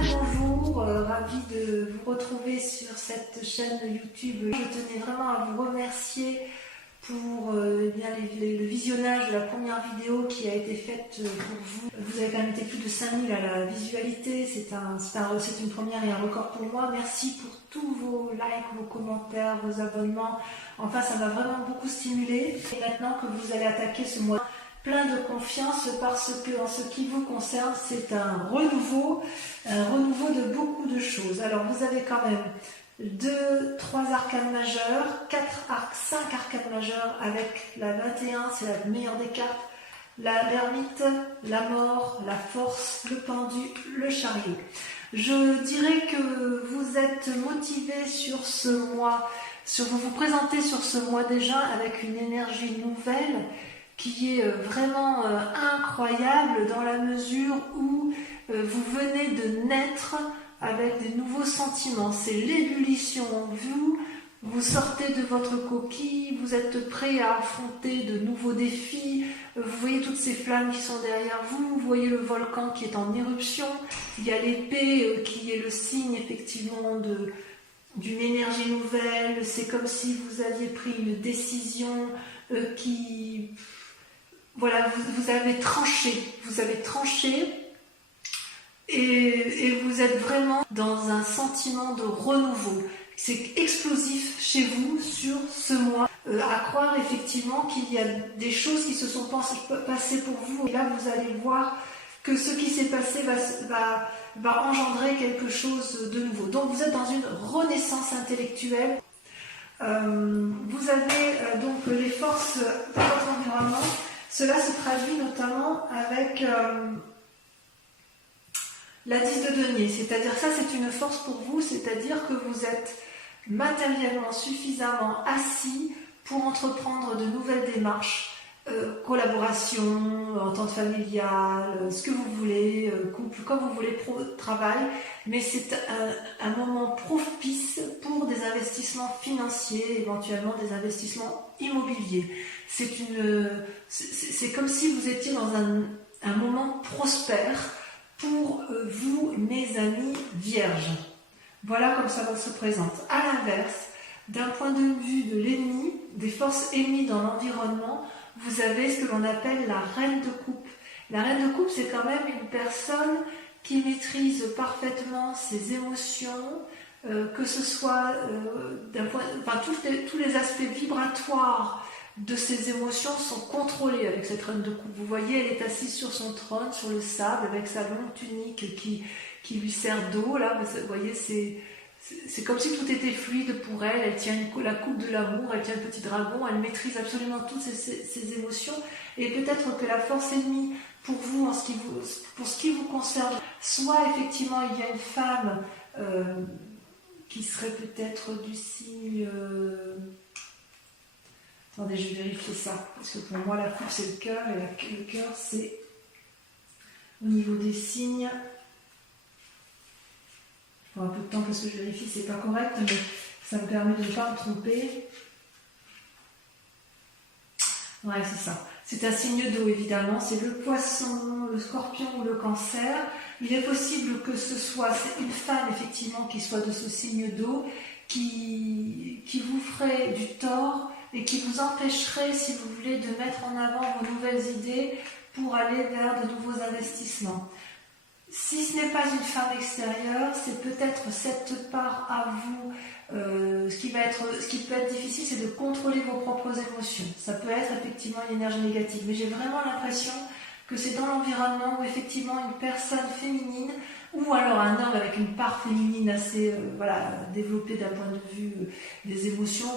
bonjour, ravie de vous retrouver sur cette chaîne YouTube. Je tenais vraiment à vous remercier pour le visionnage de la première vidéo qui a été faite pour vous. Vous avez quand même été plus de 5000 à la visualité, c'est une première et un record pour moi. Merci pour tous vos likes, vos commentaires, vos abonnements. Enfin, ça m'a vraiment beaucoup stimulé. Et maintenant que vous allez attaquer ce mois plein de confiance, parce que en ce qui vous concerne, c'est un renouveau de beaucoup de choses. Alors vous avez quand même 3 arcanes majeures, 5 arcanes majeures avec la 21, c'est la meilleure des cartes, l'ermite, la mort, la force, le pendu, le chariot. Je dirais que vous êtes motivé sur ce mois, vous vous présentez sur ce mois déjà avec une énergie nouvelle qui est vraiment incroyable dans la mesure où vous venez de naître avec des nouveaux sentiments. C'est l'ébullition en vous, vous sortez de votre coquille, vous êtes prêt à affronter de nouveaux défis, vous voyez toutes ces flammes qui sont derrière vous, vous voyez le volcan qui est en éruption, il y a l'épée qui est le signe effectivement d'une énergie nouvelle, c'est comme si vous aviez pris une décision qui... Voilà, vous avez tranché et vous êtes vraiment dans un sentiment de renouveau. C'est explosif chez vous sur ce mois. À croire effectivement qu'il y a des choses qui se sont passées pour vous. Et là, vous allez voir que ce qui s'est passé va engendrer quelque chose de nouveau. Donc, vous êtes dans une renaissance intellectuelle. Vous avez donc les forces de votre environnement. Cela se traduit notamment avec la 10 de denier, c'est-à-dire ça c'est une force pour vous, c'est-à-dire que vous êtes matériellement suffisamment assis pour entreprendre de nouvelles démarches, collaboration, entente familiale, ce que vous voulez, couple, comme vous voulez, travail, mais c'est un moment propice pour des investissements financiers, éventuellement des investissements immobiliers. C'est comme si vous étiez dans un moment prospère pour vous, mes amis vierges. Voilà comme ça se présente. À l'inverse, d'un point de vue de l'ennemi, des forces ennemies dans l'environnement, vous avez ce que l'on appelle la reine de coupe. La reine de coupe, c'est quand même une personne qui maîtrise parfaitement ses émotions, que ce soit tous les aspects vibratoires de ses émotions sont contrôlés avec cette reine de coupe. Vous voyez, elle est assise sur son trône, sur le sable, avec sa longue tunique qui lui sert d'eau. Là, vous voyez, c'est comme si tout était fluide pour elle. Elle tient la coupe de l'amour, elle tient le petit dragon, elle maîtrise absolument toutes ses émotions. Et peut-être que la force ennemie pour vous, pour ce qui vous concerne, soit effectivement il y a une femme qui serait peut-être du signe... Attendez, je vais vérifier ça, parce que pour moi la coupe c'est le cœur, et le cœur c'est au niveau des signes. Je prends un peu de temps parce que je vérifie, c'est pas correct, mais ça me permet de ne pas me tromper. Ouais, c'est ça. C'est un signe d'eau évidemment, c'est le poisson, le scorpion ou le cancer. Il est possible que ce soit une femme effectivement qui soit de ce signe d'eau, qui vous ferait du tort et qui vous empêcherait, si vous voulez, de mettre en avant vos nouvelles idées pour aller vers de nouveaux investissements. Si ce n'est pas une femme extérieure, c'est peut-être cette part à vous. Ce qui peut être difficile, c'est de contrôler vos propres émotions. Ça peut être effectivement une énergie négative, mais j'ai vraiment l'impression que c'est dans l'environnement où effectivement une personne féminine ou alors un homme avec une part féminine assez développée d'un point de vue des émotions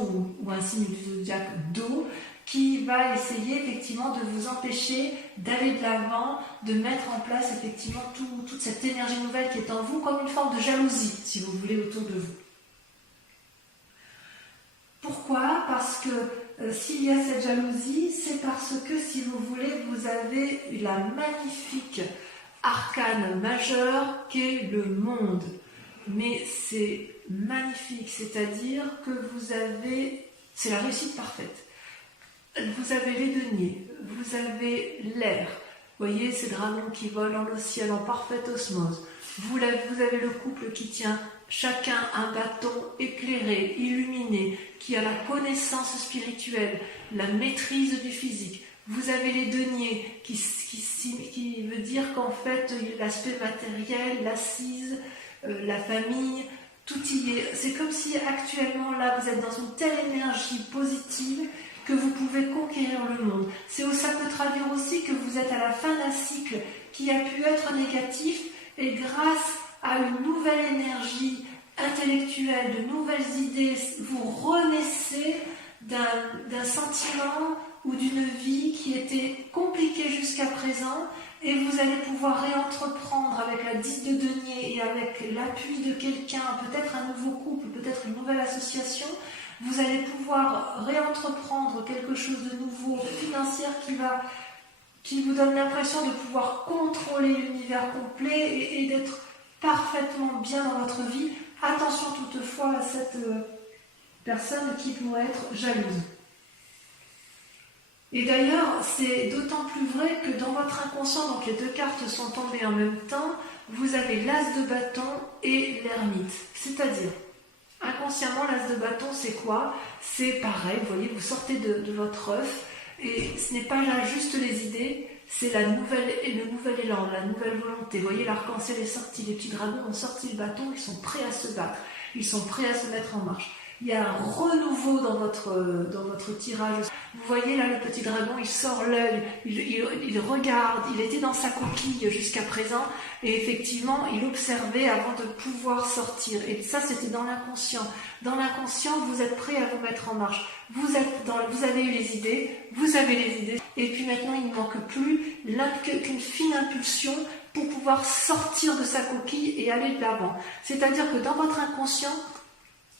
ou un signe du zodiaque d'eau qui va essayer effectivement de vous empêcher d'aller de l'avant, de mettre en place effectivement toute cette énergie nouvelle qui est en vous comme une forme de jalousie, si vous voulez, autour de vous. Pourquoi ? Parce que s'il y a cette jalousie, c'est parce que, si vous voulez, vous avez la magnifique arcane majeure qu'est le monde. Mais c'est magnifique, c'est-à-dire que c'est la réussite parfaite. Vous avez les deniers, vous avez l'air, voyez ces dragons qui volent dans le ciel en parfaite osmose. Vous avez le couple qui tient chacun un bâton éclairé, illuminé, qui a la connaissance spirituelle, la maîtrise du physique. Vous avez les deniers qui veut dire qu'en fait l'aspect matériel, l'assise, la famille, tout y est. C'est comme si actuellement là vous êtes dans une telle énergie positive que vous pouvez conquérir le monde. Ça peut traduire aussi que vous êtes à la fin d'un cycle qui a pu être négatif et grâce à une nouvelle énergie intellectuelle, de nouvelles idées, vous renaissez d'un sentiment ou d'une vie qui était compliquée jusqu'à présent et vous allez pouvoir réentreprendre avec la 10 de denier et avec l'appui de quelqu'un, peut-être un nouveau couple, peut-être une nouvelle association, vous allez pouvoir réentreprendre quelque chose de nouveau, financier qui vous donne l'impression de pouvoir contrôler l'univers complet et d'être parfaitement bien dans votre vie. Attention toutefois à cette personne qui pourrait être jalouse. Et d'ailleurs, c'est d'autant plus vrai que dans votre inconscient, donc les deux cartes sont tombées en même temps, vous avez l'as de bâton et l'ermite. C'est-à-dire, inconsciemment, l'as de bâton, c'est quoi? C'est pareil, vous voyez, vous sortez de votre œuf, et ce n'est pas là juste les idées, c'est le nouvel élan, la nouvelle volonté. Vous voyez, l'arc-en-ciel est sorti, les petits dragons ont sorti le bâton, ils sont prêts à se battre, ils sont prêts à se mettre en marche. Il y a un renouveau dans votre tirage. Vous voyez là, le petit dragon, il sort l'œil, il regarde, il était dans sa coquille jusqu'à présent, et effectivement, il observait avant de pouvoir sortir. Et ça, c'était dans l'inconscient. Dans l'inconscient, vous êtes prêt à vous mettre en marche. Vous avez eu les idées, vous avez les idées, et puis maintenant, il ne manque plus qu'une fine impulsion pour pouvoir sortir de sa coquille et aller de l'avant. C'est-à-dire que dans votre inconscient,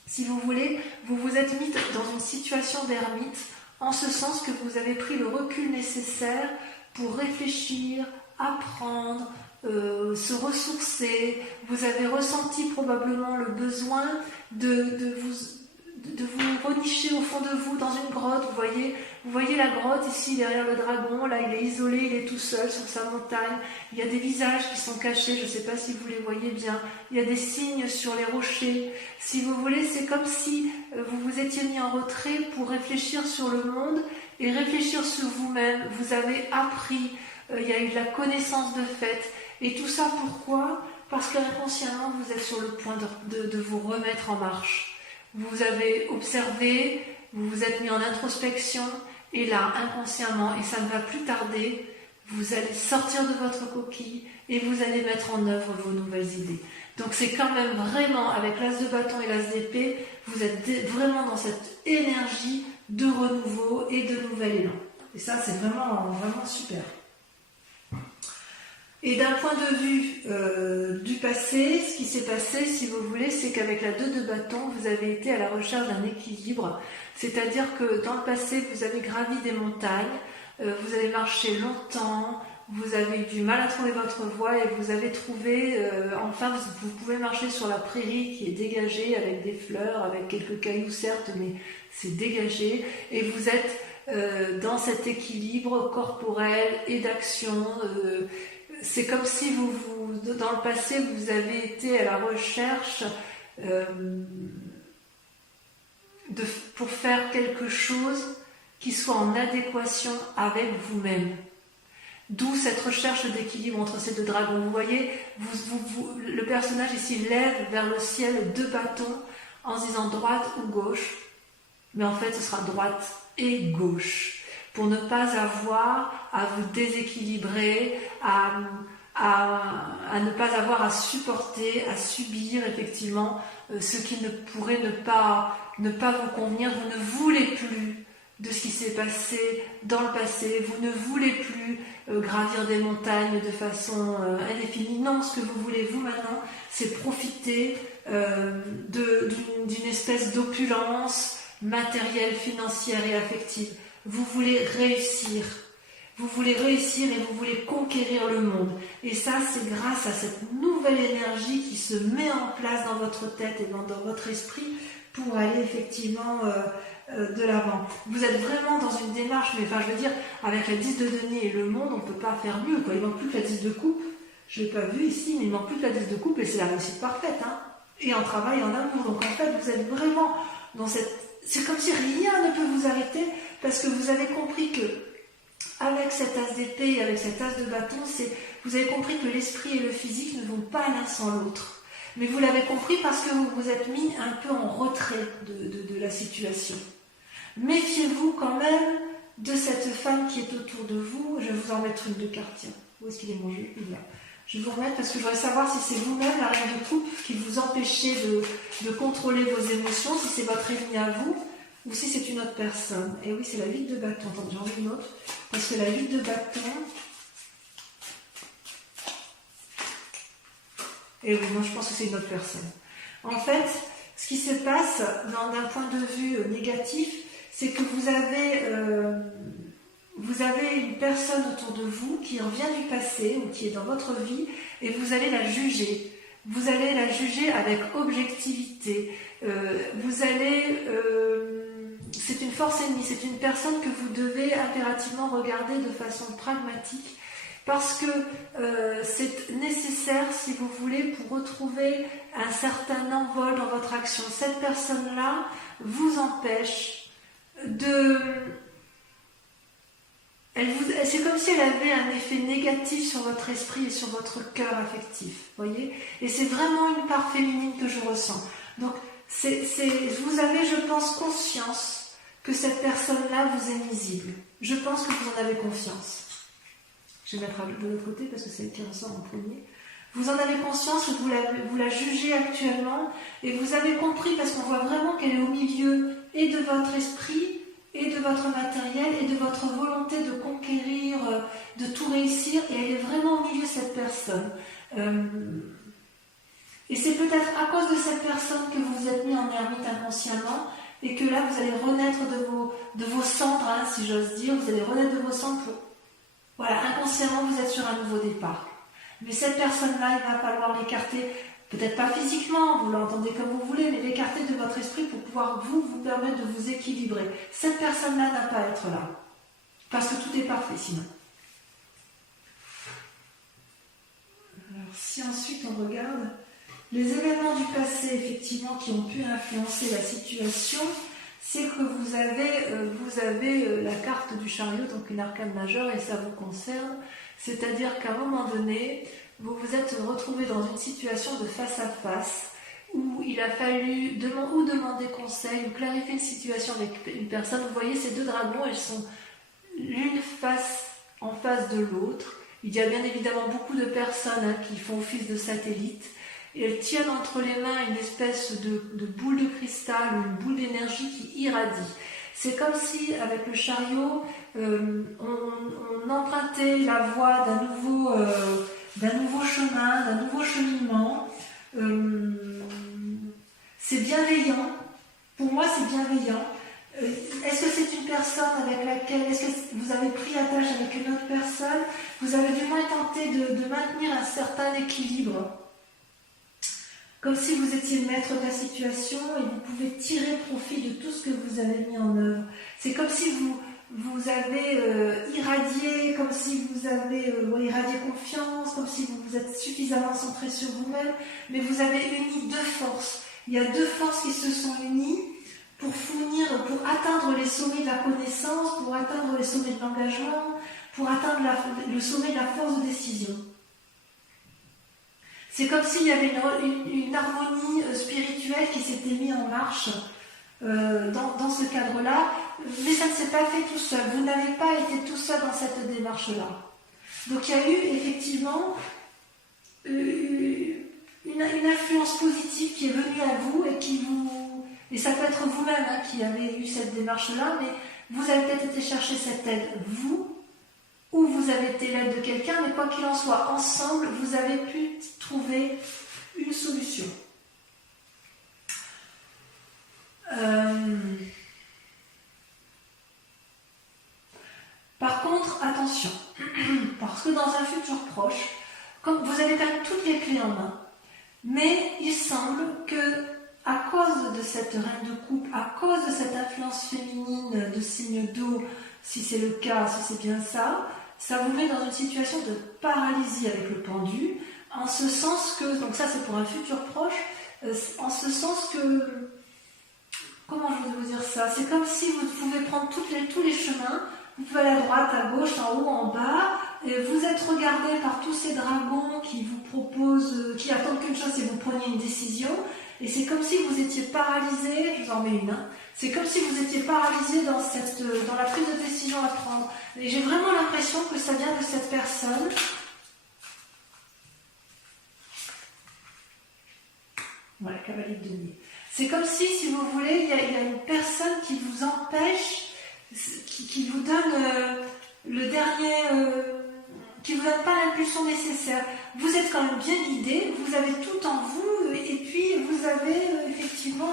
si vous voulez, vous vous êtes mis dans une situation d'ermite, en ce sens que vous avez pris le recul nécessaire pour réfléchir, apprendre, se ressourcer. Vous avez ressenti probablement le besoin de vous renicher au fond de vous dans une grotte. Vous voyez la grotte ici derrière le dragon, là il est isolé, il est tout seul sur sa montagne. Il y a des visages qui sont cachés, je ne sais pas si vous les voyez bien. Il y a des signes sur les rochers. Si vous voulez, c'est comme si vous vous étiez mis en retrait pour réfléchir sur le monde et réfléchir sur vous-même. Vous avez appris, il y a eu de la connaissance de fait. Et tout ça pourquoi? Parce qu'inconsciemment vous êtes sur le point de vous remettre en marche. Vous avez observé, vous vous êtes mis en introspection, et là, inconsciemment, et ça ne va plus tarder, vous allez sortir de votre coquille et vous allez mettre en œuvre vos nouvelles idées. Donc c'est quand même vraiment, avec l'as de bâton et l'as d'épée, vous êtes vraiment dans cette énergie de renouveau et de nouvel élan. Et ça, c'est vraiment, vraiment super. Et d'un point de vue du passé, ce qui s'est passé, si vous voulez, c'est qu'avec la 2 de bâton, vous avez été à la recherche d'un équilibre. C'est-à-dire que dans le passé, vous avez gravi des montagnes, vous avez marché longtemps, vous avez eu du mal à trouver votre voie et vous avez trouvé, enfin, vous pouvez marcher sur la prairie qui est dégagée avec des fleurs, avec quelques cailloux certes, mais c'est dégagé. Et vous êtes dans cet équilibre corporel et d'action. C'est comme si dans le passé, vous avez été à la recherche pour faire quelque chose qui soit en adéquation avec vous-même. D'où cette recherche d'équilibre entre ces deux dragons. Vous voyez, le personnage ici lève vers le ciel 2 bâtons en se disant droite ou gauche, mais en fait ce sera droite et gauche. Pour ne pas avoir à vous déséquilibrer, à ne pas avoir à supporter, à subir effectivement ce qui ne pourrait ne pas vous convenir. Vous ne voulez plus de ce qui s'est passé dans le passé, vous ne voulez plus gravir des montagnes de façon indéfinie. Non, ce que vous voulez vous maintenant, c'est profiter d'une espèce d'opulence matérielle, financière et affective. Vous voulez réussir et vous voulez conquérir le monde. Et ça, c'est grâce à cette nouvelle énergie qui se met en place dans votre tête et dans votre esprit pour aller effectivement de l'avant. Vous êtes vraiment dans une démarche, mais enfin je veux dire, avec la 10 de denier et le monde, on ne peut pas faire mieux, quoi. Il ne manque plus que la 10 de coupe. Je ne l'ai pas vu ici, mais il ne manque plus que la 10 de coupe et c'est la réussite parfaite. Hein. Et en travail, en amour. Donc en fait, vous êtes vraiment dans cette... C'est comme si rien ne peut vous arrêter parce que vous avez compris que avec cet as d'épée et avec cet as de bâton, vous avez compris que l'esprit et le physique ne vont pas l'un sans l'autre. Mais vous l'avez compris parce que vous vous êtes mis un peu en retrait de la situation. Méfiez-vous quand même de cette femme qui est autour de vous. Je vais vous en mettre une de cartes. Tiens, où est-ce qu'il est mon jeu? Il est là. Je vais vous remettre parce que je voudrais savoir si c'est vous-même, la reine de coupe, qui vous empêchez de contrôler vos émotions, si c'est votre ennemi à vous, ou si c'est une autre personne. Et oui, c'est la 8 de bâton. Attends, j'en ai une autre. Parce que la 8 de bâton... Et oui, non, je pense que c'est une autre personne. En fait, ce qui se passe d'un point de vue négatif, c'est que vous avez une personne autour de vous qui revient du passé ou qui est dans votre vie et vous allez la juger. Vous allez la juger avec objectivité. C'est une force ennemie, c'est une personne que vous devez impérativement regarder de façon pragmatique parce que c'est nécessaire, si vous voulez, pour retrouver un certain envol dans votre action. Cette personne-là vous empêche de... C'est comme si elle avait un effet négatif sur votre esprit et sur votre cœur affectif, voyez. Et c'est vraiment une part féminine que je ressens. Donc, vous avez, je pense, conscience que cette personne-là vous est nuisible. Je pense que vous en avez confiance. Je vais mettre de l'autre côté parce que c'est elle qui ressort en premier. Vous en avez conscience que vous la jugez actuellement et vous avez compris parce qu'on voit vraiment qu'elle est au milieu et de votre esprit et de votre matériel et de votre volonté de conquérir, de tout réussir, et elle est vraiment au milieu, cette personne. Et c'est peut-être à cause de cette personne que vous vous êtes mis en ermite inconsciemment, et que là vous allez renaître de vos cendres, hein, si j'ose dire, vous allez renaître de vos cendres pour... Voilà, inconsciemment vous êtes sur un nouveau départ. Mais cette personne-là, il va falloir l'écarter, peut-être pas physiquement, vous l'entendez comme vous voulez, mais l'écarter de votre esprit pour pouvoir vous permettre de vous équilibrer. Cette personne-là n'a pas à être là. Parce que tout est parfait sinon. Alors, si ensuite on regarde les événements du passé, effectivement, qui ont pu influencer la situation, c'est que vous avez la carte du chariot, donc une arcane majeure, et ça vous concerne. C'est-à-dire qu'à un moment donné, vous vous êtes retrouvé dans une situation de face à face où il a fallu demander conseil ou clarifier une situation avec une personne. Vous voyez ces deux dragons, elles sont l'une en face de l'autre. Il y a bien évidemment beaucoup de personnes qui font office de satellites et elles tiennent entre les mains une espèce de boule de cristal ou une boule d'énergie qui irradie. C'est comme si, avec le chariot, on empruntait la voie d'un nouveau chemin, d'un nouveau cheminement. C'est bienveillant. Pour moi, c'est bienveillant. Est-ce que c'est une personne avec laquelle... Est-ce que vous avez pris attache avec une autre personne? Vous avez du moins tenté de maintenir un certain équilibre. Comme si vous étiez le maître de la situation et vous pouvez tirer profit de tout ce que vous avez mis en œuvre. C'est comme si vous avez irradié, comme si vous avez irradié confiance, comme si vous êtes suffisamment centré sur vous-même, mais vous avez uni deux forces. Il y a deux forces qui se sont unies pour atteindre les sommets de la connaissance, pour atteindre les sommets de l'engagement, pour atteindre le sommet de la force de décision. C'est comme s'il y avait une harmonie spirituelle qui s'était mise en marche dans ce cadre-là, mais ça ne s'est pas fait tout seul. Vous n'avez pas été tout seul dans cette démarche-là. Donc il y a eu effectivement une influence positive qui est venue à vous et ça peut être vous-même qui avez eu cette démarche-là, mais vous avez peut-être été chercher cette aide, vous, ou vous avez été l'aide de quelqu'un, mais quoi qu'il en soit, ensemble, vous avez pu trouver une solution. Par contre, attention, parce que dans un futur proche, comme vous avez quand même toutes les clés en main, mais il semble que à cause de cette reine de coupe, à cause de cette influence féminine de signe d'eau, si c'est le cas, si c'est bien ça, ça vous met dans une situation de paralysie avec le pendu, en ce sens que, donc ça c'est pour un futur proche, en ce sens que, comment je vais vous dire ça, c'est comme si vous pouvez prendre tous les chemins, vous pouvez aller à droite, à gauche, en haut, en bas, et vous êtes regardé par tous ces dragons qui vous proposent, qui attendent qu'une chose, c'est que vous preniez une décision, et c'est comme si vous étiez paralysé, je vous en mets une, hein, c'est comme si vous étiez paralysé dans la prise de décision à prendre. Et j'ai vraiment l'impression que ça vient de cette personne. Voilà, cavalier de denier. C'est comme si vous voulez, il y a une personne qui vous empêche, qui vous donne le dernier, qui vous donne pas l'impulsion nécessaire. Vous êtes quand même bien guidé, vous avez tout en vous, et puis vous avez effectivement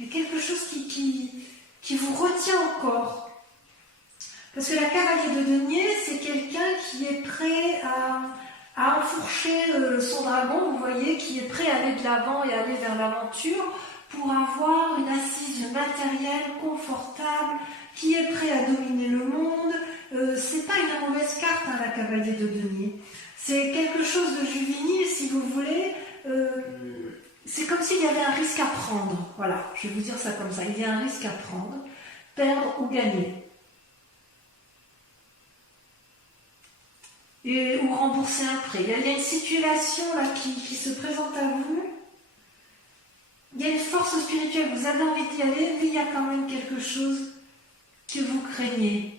il y a quelque chose qui vous retient encore. Parce que la cavalier de denier, c'est quelqu'un qui est prêt à enfourcher son dragon, vous voyez, qui est prêt à aller de l'avant et aller vers l'aventure pour avoir une assise matérielle confortable, qui est prêt à dominer le monde. C'est pas une mauvaise carte, hein, la cavalier de denier. C'est quelque chose de juvénile, si vous voulez. C'est comme s'il y avait un risque à prendre. Voilà, je vais vous dire ça comme ça. Il y a un risque à prendre, perdre ou gagner. Ou rembourser un prêt. Il y a une situation là qui se présente à vous. Il y a une force spirituelle, vous avez envie d'y aller, mais il y a quand même quelque chose que vous craignez.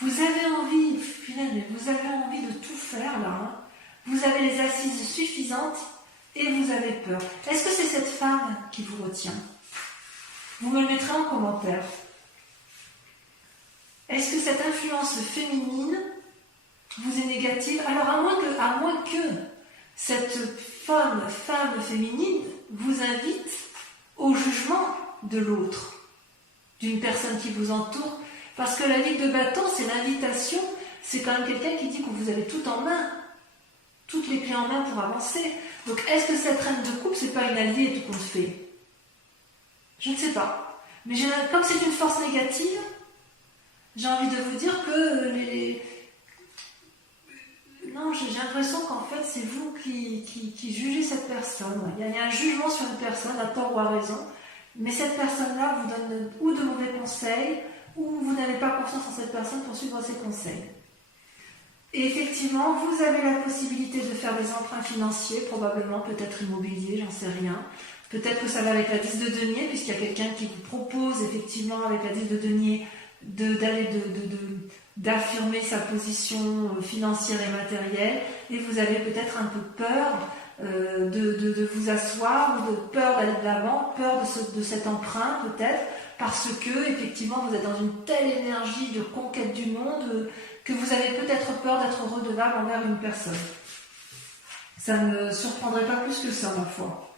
Vous avez envie, finalement, vous avez envie de tout faire là. Hein. Vous avez les assises suffisantes et vous avez peur. Est-ce que c'est cette femme qui vous retient? Vous me le mettrez en commentaire. Est-ce que cette influence féminine vous est négative? Alors à moins que cette femme féminine vous invite au jugement de l'autre, d'une personne qui vous entoure, parce que la ligue de bâton, c'est l'invitation, c'est quand même quelqu'un qui dit que vous avez tout en main, toutes les clés en main pour avancer. Donc est-ce que cette reine de coupe, c'est pas une alliée tout compte fait? Je ne sais pas. Mais comme c'est une force négative, j'ai envie de vous dire que non, j'ai l'impression qu'en fait, c'est vous qui jugez cette personne. Il y a un jugement sur une personne, à tort ou à raison, mais cette personne-là vous donne ou de mauvais conseils, ou vous n'avez pas confiance en cette personne pour suivre ses conseils. Et effectivement, vous avez la possibilité de faire des emprunts financiers, probablement, peut-être immobilier, j'en sais rien. Peut-être que ça va avec la 10 de denier, puisqu'il y a quelqu'un qui vous propose, effectivement, avec la 10 de denier, d'affirmer sa position financière et matérielle, et vous avez peut-être un peu peur de vous asseoir, ou de peur d'aller de l'avant, peur de cet emprunt peut-être, parce que effectivement vous êtes dans une telle énergie de conquête du monde que vous avez peut-être peur d'être redevable envers une personne. Ça ne me surprendrait pas plus que ça, ma foi.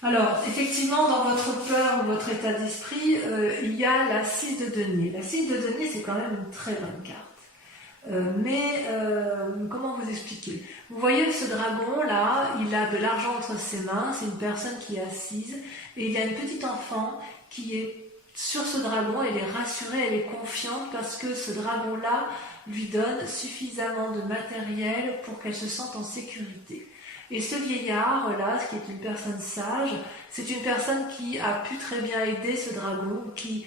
Alors, effectivement, dans votre peur ou votre état d'esprit, il y a la 6 de denier. La 6 de denier, c'est quand même une très bonne carte. Comment vous expliquer? Vous voyez ce dragon-là, il a de l'argent entre ses mains, c'est une personne qui est assise, et il y a une petite enfant qui est sur ce dragon, elle est rassurée, elle est confiante, parce que ce dragon-là lui donne suffisamment de matériel pour qu'elle se sente en sécurité. Et ce vieillard-là, qui est une personne sage, c'est une personne qui a pu très bien aider ce dragon, qui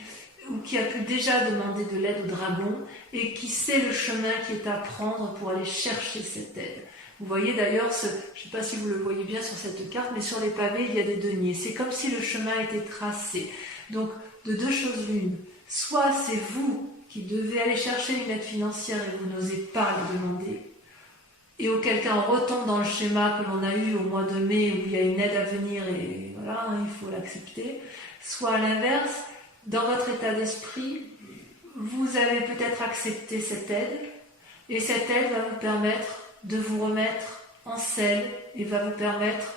a pu déjà demander de l'aide au dragon, et qui sait le chemin qui est à prendre pour aller chercher cette aide. Vous voyez d'ailleurs, je ne sais pas si vous le voyez bien sur cette carte, mais sur les pavés, il y a des deniers. C'est comme si le chemin était tracé. Donc, de deux choses l'une. Soit c'est vous qui devez aller chercher une aide financière et vous n'osez pas le demander, et auquel cas on retombe dans le schéma que l'on a eu au mois de mai où il y a une aide à venir et voilà, il faut l'accepter. Soit à l'inverse, dans votre état d'esprit, vous avez peut-être accepté cette aide et cette aide va vous permettre de vous remettre en selle et va vous permettre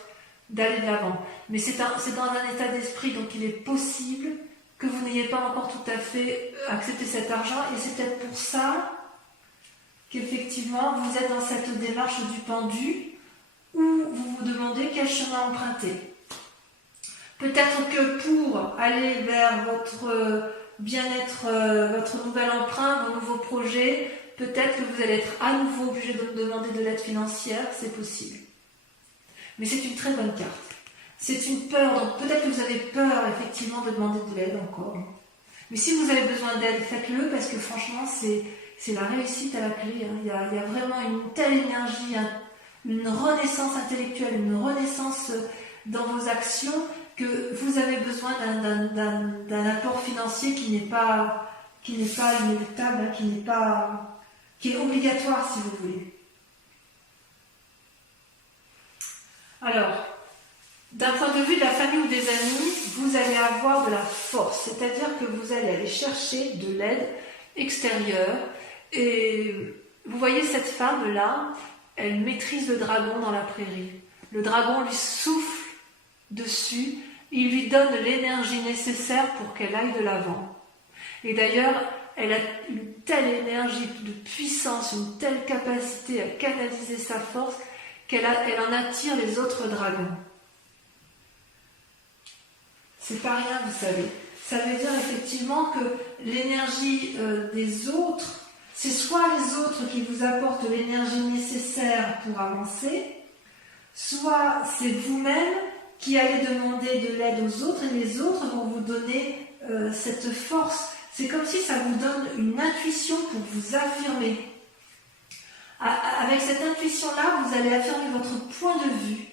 d'aller de l'avant. Mais c'est dans un état d'esprit, donc il est possible que vous n'ayez pas encore tout à fait accepté cet argent, et c'est peut-être pour ça qu'effectivement vous êtes dans cette démarche du pendu où vous vous demandez quel chemin emprunter. Peut-être que pour aller vers votre bien-être, votre nouvel emprunt, vos nouveaux projets, peut-être que vous allez être à nouveau obligé de demander de l'aide financière, c'est possible. Mais c'est une très bonne carte. C'est une peur, donc peut-être que vous avez peur effectivement de demander de l'aide encore. Mais si vous avez besoin d'aide, faites-le parce que franchement, c'est la réussite à la clé. Hein. Il y a vraiment une telle énergie, une renaissance intellectuelle, une renaissance dans vos actions que vous avez besoin d'un apport financier qui n'est pas inéluctable, qui est obligatoire si vous voulez. Alors, d'un point de vue de la famille ou des amis, vous allez avoir de la force, c'est-à-dire que vous allez aller chercher de l'aide extérieure. Et vous voyez cette femme-là, elle maîtrise le dragon dans la prairie. Le dragon lui souffle dessus, il lui donne l'énergie nécessaire pour qu'elle aille de l'avant. Et d'ailleurs, elle a une telle énergie de puissance, une telle capacité à canaliser sa force qu'elle en attire les autres dragons. C'est pas rien, vous savez. Ça veut dire effectivement que l'énergie des autres, c'est soit les autres qui vous apportent l'énergie nécessaire pour avancer, soit c'est vous-même qui allez demander de l'aide aux autres et les autres vont vous donner cette force. C'est comme si ça vous donne une intuition pour vous affirmer. Avec cette intuition-là, vous allez affirmer votre point de vue.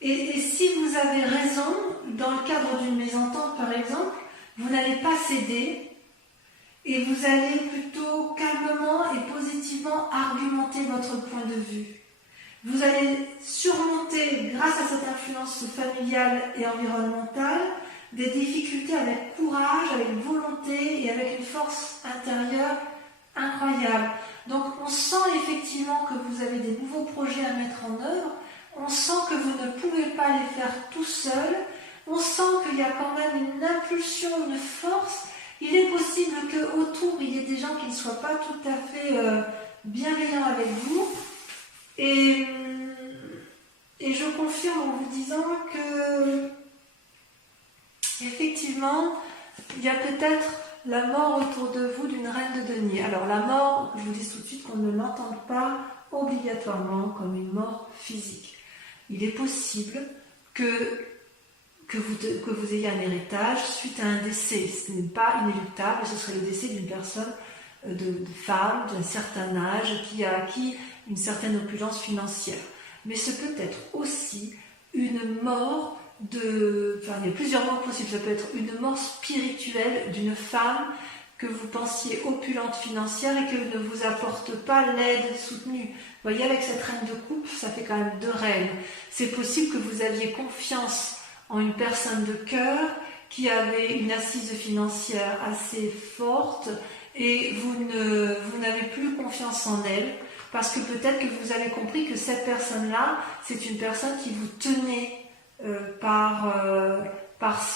Et si vous avez raison, dans le cadre d'une mésentente par exemple, vous n'allez pas céder et vous allez plutôt calmement et positivement argumenter votre point de vue. Vous allez surmonter, grâce à cette influence familiale et environnementale, des difficultés avec courage, avec volonté et avec une force intérieure incroyable. Donc on sent effectivement que vous avez des nouveaux projets à mettre en œuvre, on sent que vous ne pouvez pas les faire tout seul, on sent qu'il y a quand même une impulsion, une force. Il est possible qu'autour il y ait des gens qui ne soient pas tout à fait bienveillants avec vous. Et je confirme en vous disant que effectivement, il y a peut-être la mort autour de vous d'une reine de denier. Alors la mort, je vous dis tout de suite qu'on ne l'entend pas obligatoirement comme une mort physique. Il est possible que vous ayez un héritage suite à un décès. Ce n'est pas inéluctable, ce serait le décès d'une personne, de femme d'un certain âge qui a acquis une certaine opulence financière. Mais ce peut être aussi une mort enfin il y a plusieurs morts possibles. Ça peut être une mort spirituelle d'une femme que vous pensiez opulente financière et que ne vous apporte pas l'aide soutenue. Vous voyez, avec cette reine de coupe, ça fait quand même 2 reines. C'est possible que vous aviez confiance en une personne de cœur qui avait une assise financière assez forte et vous n'avez plus confiance en elle parce que peut-être que vous avez compris que cette personne-là, c'est une personne qui vous tenait par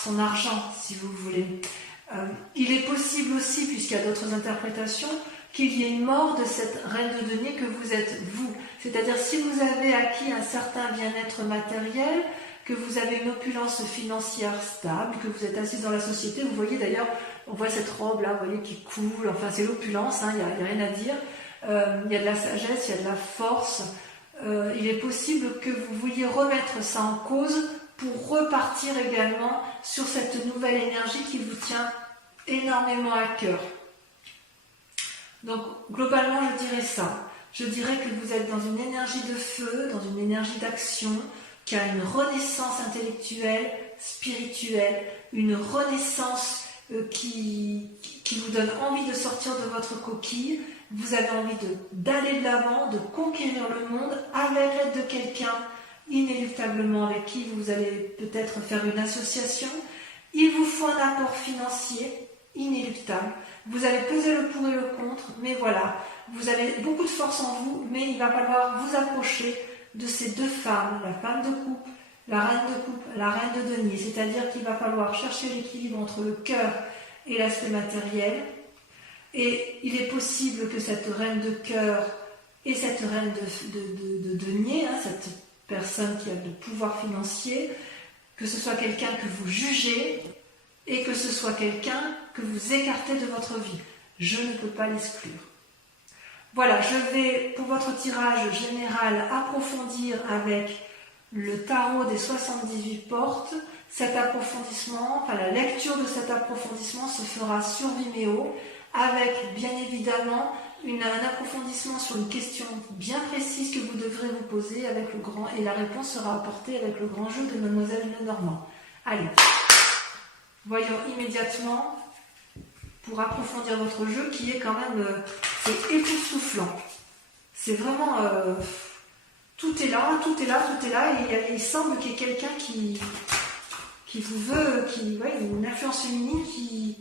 son argent, si vous voulez. Il est possible aussi, puisqu'il y a d'autres interprétations, qu'il y ait une mort de cette reine de denier que vous êtes vous. C'est-à-dire si vous avez acquis un certain bien-être matériel, que vous avez une opulence financière stable, que vous êtes assise dans la société, vous voyez d'ailleurs, on voit cette robe-là, vous voyez, qui coule, enfin c'est l'opulence, il n'y a rien à dire. Il y a de la sagesse, il y a de la force. Il est possible que vous vouliez remettre ça en cause pour repartir également sur cette nouvelle énergie qui vous tient énormément à cœur. Donc globalement je dirais ça. Je dirais que vous êtes dans une énergie de feu, dans une énergie d'action, qui a une renaissance intellectuelle, spirituelle, une renaissance qui vous donne envie de sortir de votre coquille. Vous avez envie d'aller de l'avant, de conquérir le monde avec l'aide de quelqu'un inéluctablement avec qui vous allez peut-être faire une association. Il vous faut un apport financier inéluctable. Vous allez peser le pour et le contre, mais voilà, vous avez beaucoup de force en vous, mais il va falloir vous approcher de ces 2 femmes, la femme de coupe, la reine de coupe, la reine de denier. C'est-à-dire qu'il va falloir chercher l'équilibre entre le cœur et l'aspect matériel. Et il est possible que cette reine de cœur et cette reine de denier, hein, cette personne qui a le pouvoir financier, que ce soit quelqu'un que vous jugez et que ce soit quelqu'un que vous écartez de votre vie. Je ne peux pas l'exclure. Voilà, je vais pour votre tirage général approfondir avec le tarot des 78 portes. Cet approfondissement, enfin la lecture de cet approfondissement se fera sur Vimeo avec bien évidemment un approfondissement sur une question bien précise que vous devrez vous poser avec le grand, et la réponse sera apportée avec le grand jeu de Mademoiselle Lenormand. Allez, voyons immédiatement pour approfondir votre jeu qui est quand même c'est époustouflant. C'est vraiment tout est là, tout est là, tout est là, et il semble qu'il y ait quelqu'un qui vous veut, une influence féminine qui...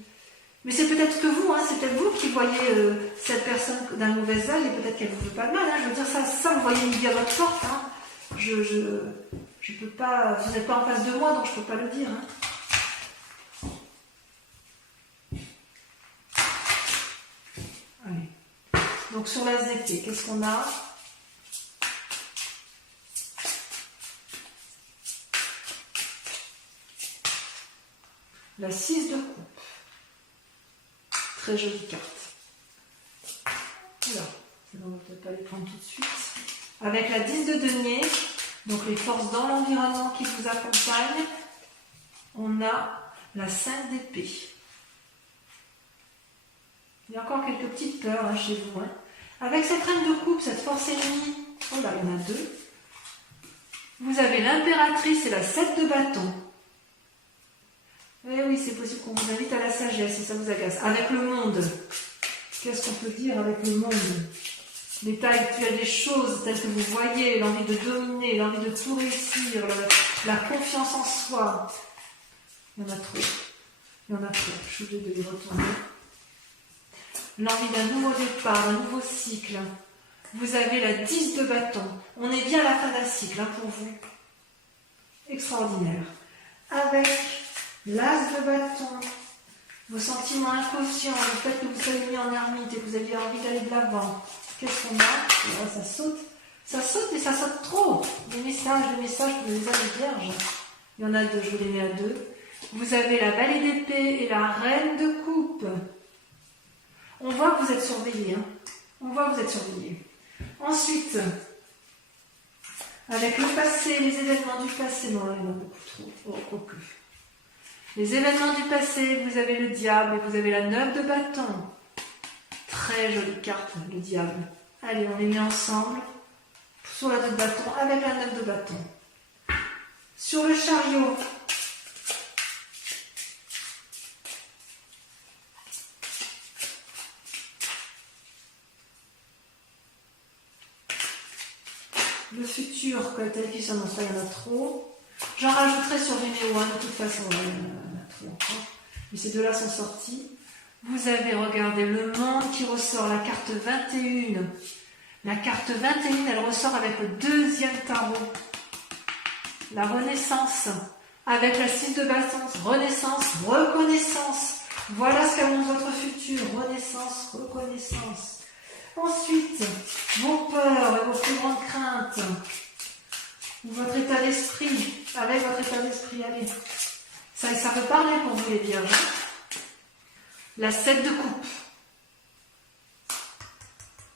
Mais c'est peut-être que vous, hein, c'est peut-être vous qui voyez cette personne d'un mauvais œil, et peut-être qu'elle vous veut pas de mal, hein. Je veux dire, ça vous voyez midi à votre porte, hein. Je peux pas, vous n'êtes pas en face de moi, donc je peux pas le dire, hein. Allez. Donc sur l'as d'épée, qu'est-ce qu'on a? La 6 de coupe. Très jolie carte. Alors, on ne va peut-être pas les prendre tout de suite. Avec la 10 de denier, donc les forces dans l'environnement qui vous accompagnent, on a la 5 d'épée. Il y a encore quelques petites peurs hein, chez vous. Hein. Avec cette reine de coupe, cette force ennemie, oh là, il y en a deux. Vous avez l'impératrice et la 7 de bâton. Eh oui, c'est possible qu'on vous invite à la sagesse, et ça vous agace. Avec le monde, qu'est-ce qu'on peut dire avec le monde? L'état actuel des choses, telles que vous voyez, l'envie de dominer, l'envie de tout réussir, la confiance en soi. Il y en a trop. Il y en a trop. Je suis obligée de les retourner. L'envie d'un nouveau départ, d'un nouveau cycle. Vous avez la 10 de bâton. On est bien à la fin d'un cycle hein, pour vous. Extraordinaire. Avec l'as de bâton, vos sentiments inconscients, le fait que vous soyez mis en ermite et que vous aviez envie d'aller de l'avant. Qu'est-ce qu'on a? Là, ça saute. Ça saute, mais ça saute trop. Les messages pour les âmes vierges. Il y en a deux, je vous les mets à deux. Vous avez la valée d'épée et la reine de coupe. On voit que vous êtes surveillé. Hein. On voit que vous êtes surveillé. Ensuite, avec le passé, les événements du passé, non, il y en a beaucoup trop. Oh, quoique. Les événements du passé, vous avez le diable et vous avez la 9 de bâton. Très jolie carte, le diable. Allez, on les met ensemble sur la 2 de bâton avec la 9 de bâton. Sur le chariot, le futur, tel qu'il s'annonce, il y en a trop. J'en rajouterai sur Vimeo, de toute façon, il y en a trop encore. Mais ces deux-là sont sortis. Vous avez, regardé le monde qui ressort, la carte 21. La carte 21, elle ressort avec le deuxième tarot. La renaissance. Avec la 6 de bâton, renaissance, reconnaissance. Voilà ce qu'annonce votre futur. Renaissance, reconnaissance. Ensuite, vos peurs et vos plus grandes craintes. Votre état d'esprit. Avec votre état d'esprit, allez. Ça peut parler pour vous les vierges. La 7 de coupe.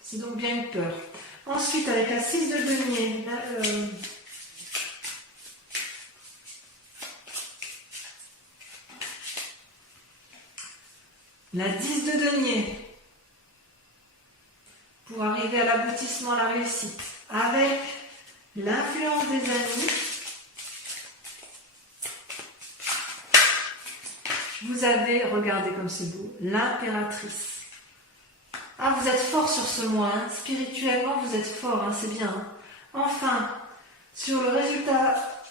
C'est donc bien une peur. Ensuite, avec la 6 de denier, la 10 de denier, pour arriver à l'aboutissement, la réussite. Avec l'influence des amis, vous avez, regardez comme c'est beau, l'impératrice. Ah, vous êtes fort sur ce mois, hein. Spirituellement, vous êtes fort, hein, c'est bien. Hein. Enfin, sur le résultat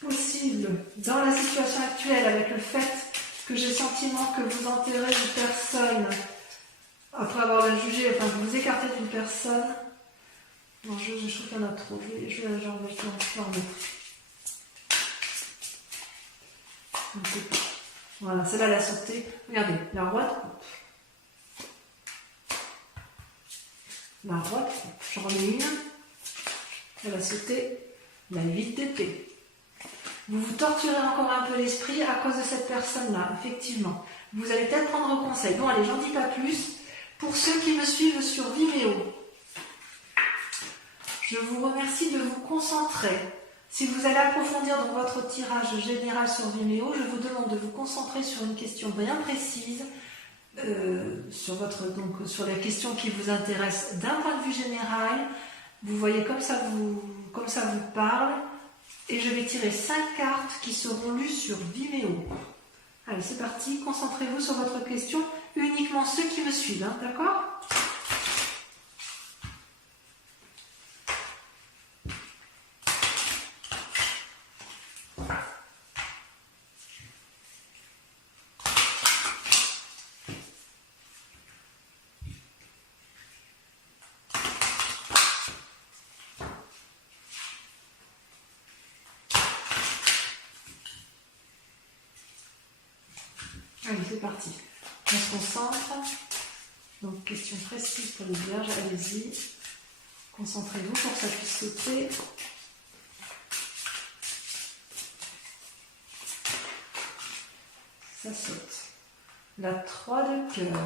possible dans la situation actuelle, avec le fait que j'ai le sentiment que vous enterrez une personne, après avoir la jugé, enfin, vous vous écartez d'une personne. Non, je trouve qu'il y en a trop. Je vais en mettre. Voilà, celle-là, elle a sauté. Regardez, la roi de coupe. la roi de coupe. J'en ai une. Elle va sauter la 8 d'épée. Vous vous torturez encore un peu l'esprit à cause de cette personne-là, effectivement. Vous allez peut-être prendre conseil. Bon, allez, j'en dis pas plus. Pour ceux qui me suivent sur Vimeo, je vous remercie de vous concentrer. Si vous allez approfondir dans votre tirage général sur Vimeo, je vous demande de vous concentrer sur une question bien précise, sur la question qui vous intéresse d'un point de vue général. Vous voyez comme ça vous parle. Et je vais tirer 5 cartes qui seront lues sur Vimeo. Allez, c'est parti. Concentrez-vous sur votre question. Uniquement ceux qui me suivent, hein, d'accord ? Allez, c'est parti. On se concentre. Donc, question précise pour les vierges. Allez-y. Concentrez-vous pour que ça puisse sauter. Ça saute. La 3 de cœur.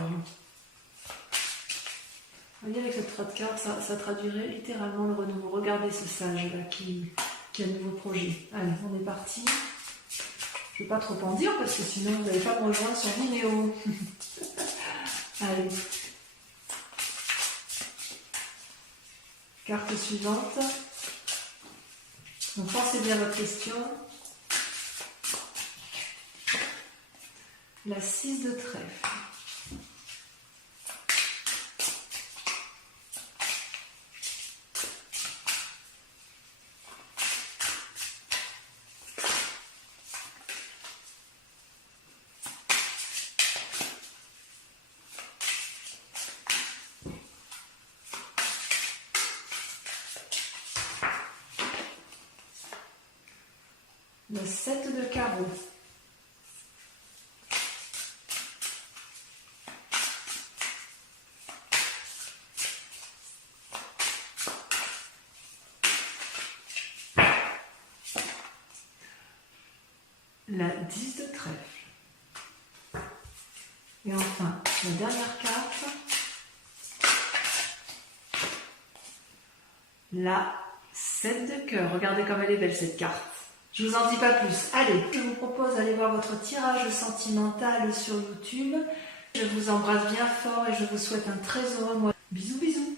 Vous voyez, avec cette 3 de cœur, ça traduirait littéralement le renouveau. Regardez ce sage-là qui a un nouveau projet. Allez, on est parti. Je ne vais pas trop en dire parce que sinon vous n'allez pas me rejoindre sur Vimeo. Allez. Carte suivante. Donc pensez bien à votre question. La 6 de trèfle. Le 7 de carreau. La 10 de trèfle. Et enfin, la dernière carte. La 7 de cœur. Regardez comme elle est belle cette carte. Je vous en dis pas plus. Allez, je vous propose d'aller voir votre tirage sentimental sur YouTube. Je vous embrasse bien fort et je vous souhaite un très heureux mois. Bisous, bisous.